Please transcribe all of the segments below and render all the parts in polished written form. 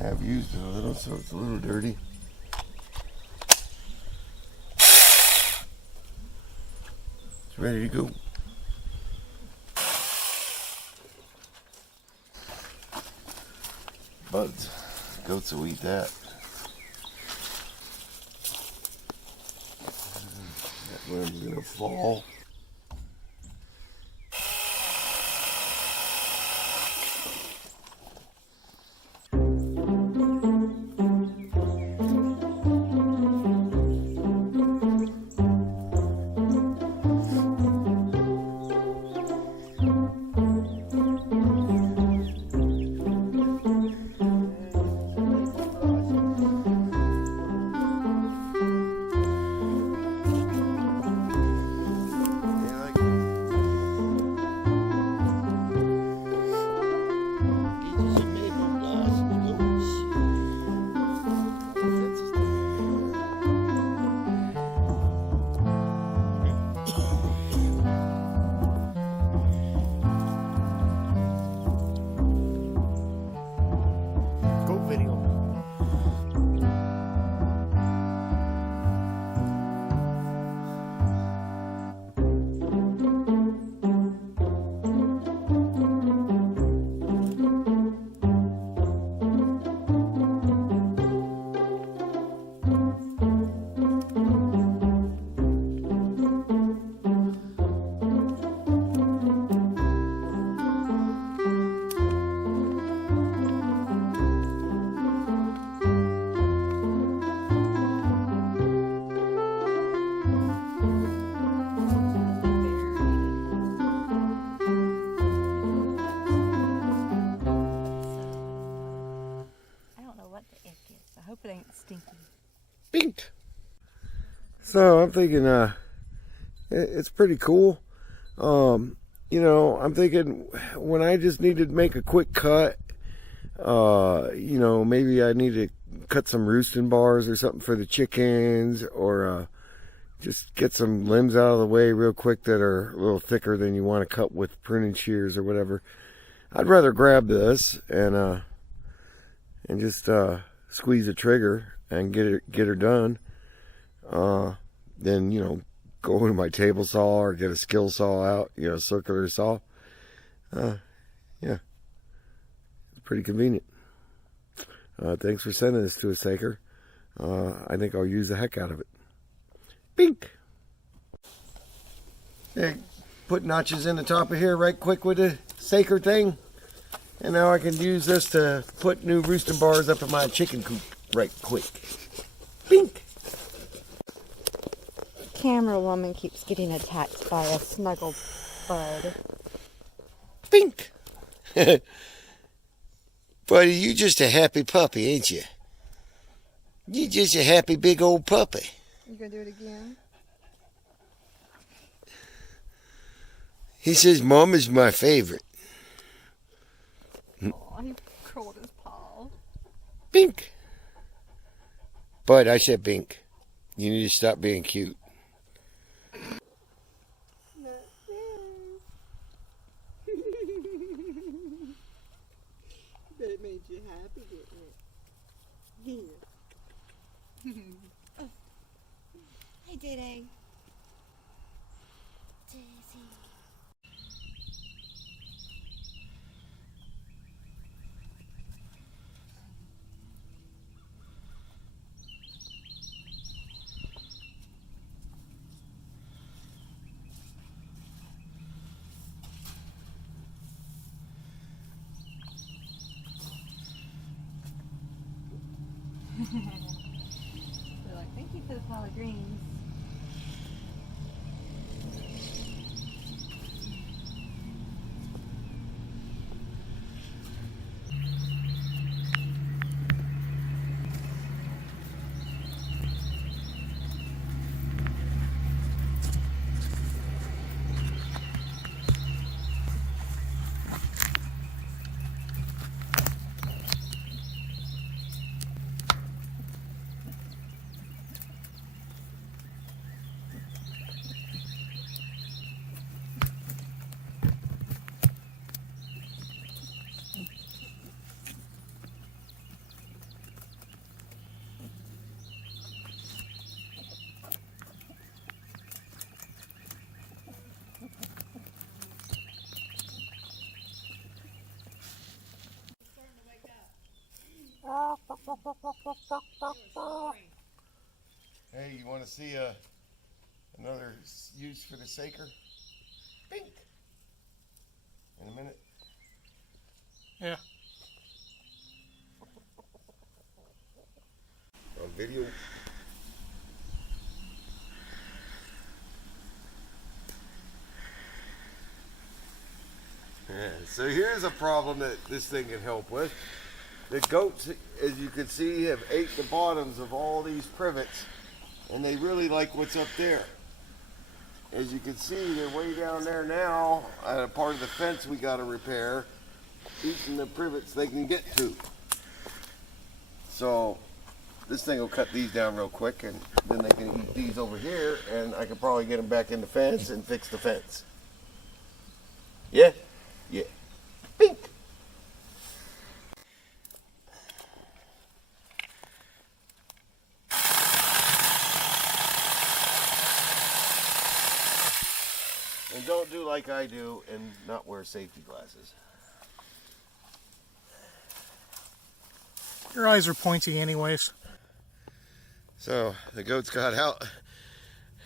have used it a little, so it's a little dirty. It's ready to go. Bugs. Goats will eat that. That limb's gonna fall. Pink. So I'm thinking it's pretty cool. You know, I'm thinking when I just need to make a quick cut, you know, maybe I need to cut some roosting bars or something for the chickens, or just get some limbs out of the way real quick that are a little thicker than you want to cut with pruning shears or whatever. I'd rather grab this and just squeeze the trigger and get her done, then, you know, go into my table saw or get a skill saw out, you know, circular saw. Yeah, it's pretty convenient. Thanks for sending this to us, SAKER. I think I'll use the heck out of it. Bink! Hey, put notches in the top of here right quick with the SAKER thing. And now I can use this to put new roosting bars up in my chicken coop right quick. Bink! Camera woman keeps getting attacked by a snuggle bud. Bink! Buddy, you just a happy puppy, ain't you? You just a happy big old puppy. You gonna do it again? He says Mom is my favorite. Oh, he curled his paw. Bink! Bud, I said bink. You need to stop being cute. Not but it made you happy, didn't it? Yeah. Oh. Hey, Day-Day. Daisy. They're like, thank you for the pile of greens. Hey, you want to see another use for the SAKER? Bink! In a minute. Yeah. On video. Yeah, so here's a problem that this thing can help with. The goats, as you can see, have ate the bottoms of all these privets, and they really like what's up there. As you can see, they're way down there now at a part of the fence we got to repair, eating the privets they can get to. So this thing will cut these down real quick, and then they can eat these over here, and I can probably get them back in the fence and fix the fence. Yeah? Yeah. Bink! And don't do like I do and not wear safety glasses. Your eyes are pointy anyways. So the goats got out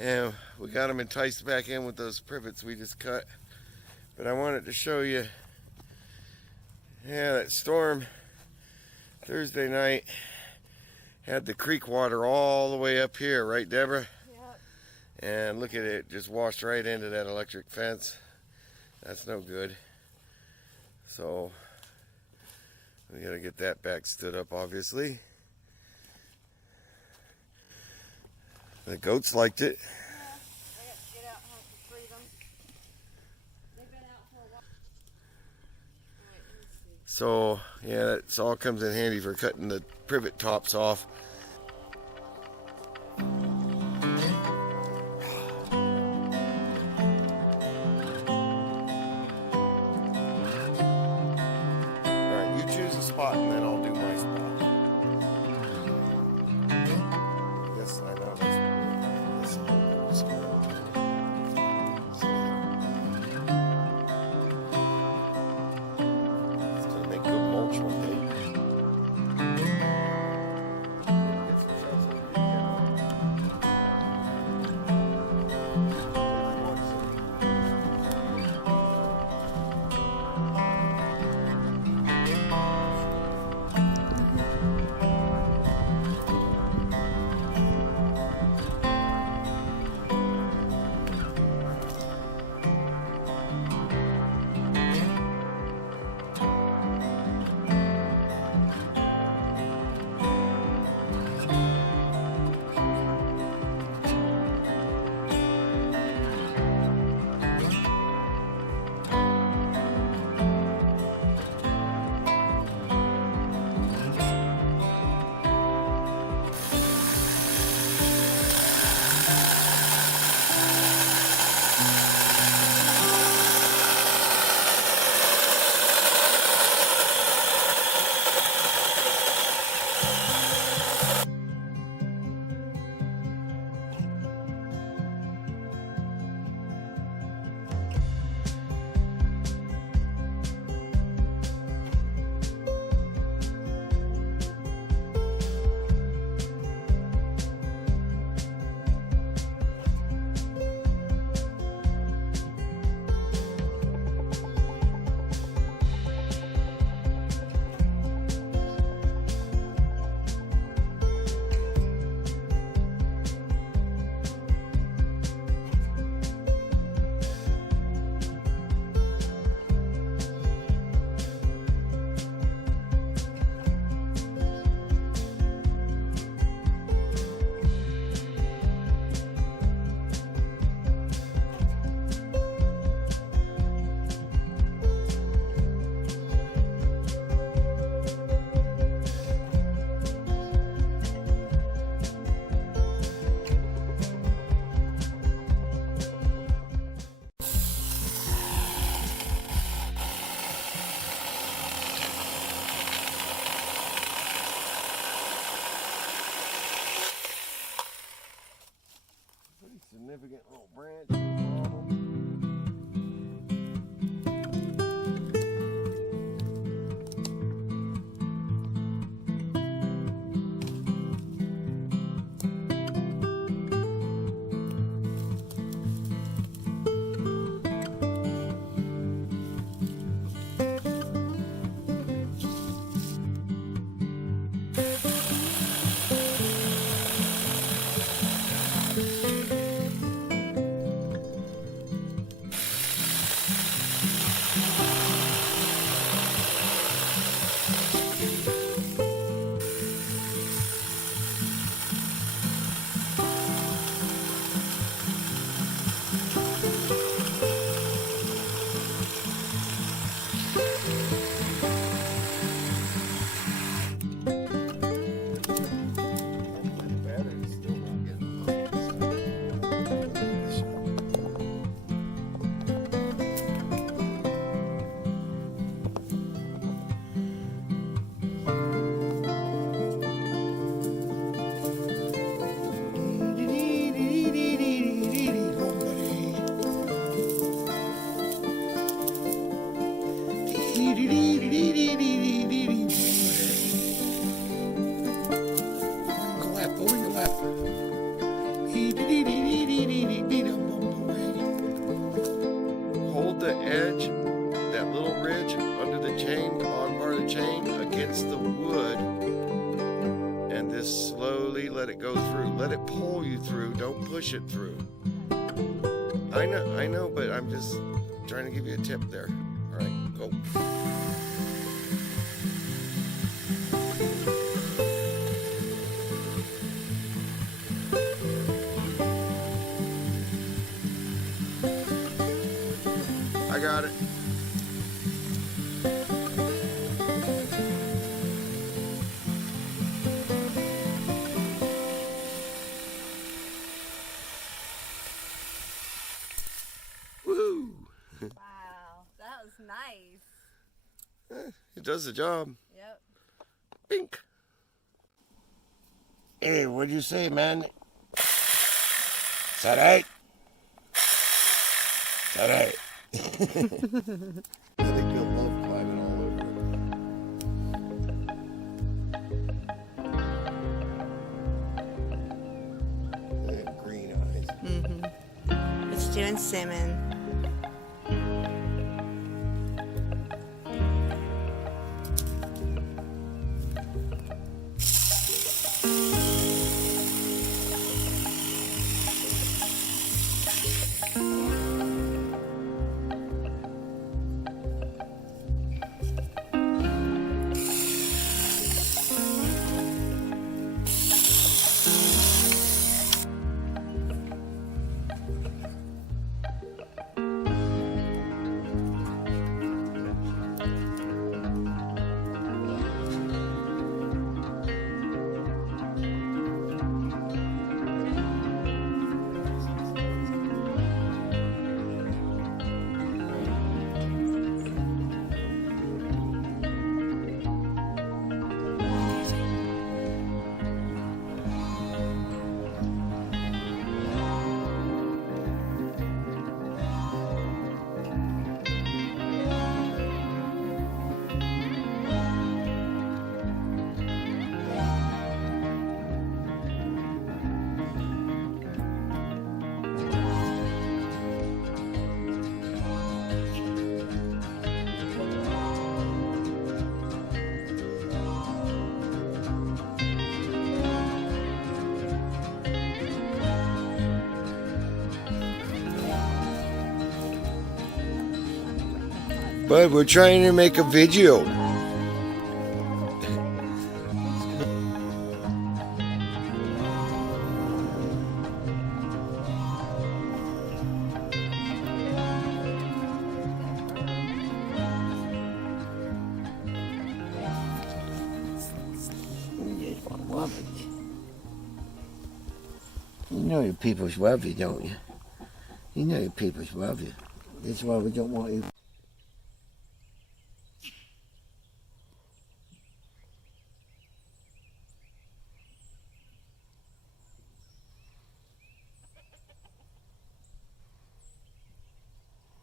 and we got them enticed back in with those privets we just cut. But I wanted to show you, yeah, that storm Thursday night had the creek water all the way up here, right, Deborah? And look at it, just washed right into that electric fence. That's no good. So we gotta get that back stood up, obviously. The goats liked it. Yeah, I got to get out and have to free them. They've been out for a while. Alright, let me see. So yeah, that all comes in handy for cutting the privet tops off. Spot and then I'll do my spot. Yes, I know that's it's gonna make good mulch one day. Significant little branch, no problem. let it go through. Let it pull you through. Don't push it through. I know, but I'm just trying to give you a tip there. All right, go. I got it. Woo! Wow, that was nice. It does the job. Yep. Bink. Hey, what'd you say, man? Is that right? Is that right? I think you'll love climbing all over it. They have green eyes. Mm-hmm. It's doing salmon. But we're trying to make a video. You know your people's love you, don't you? You know your people's love you. That's why we don't want you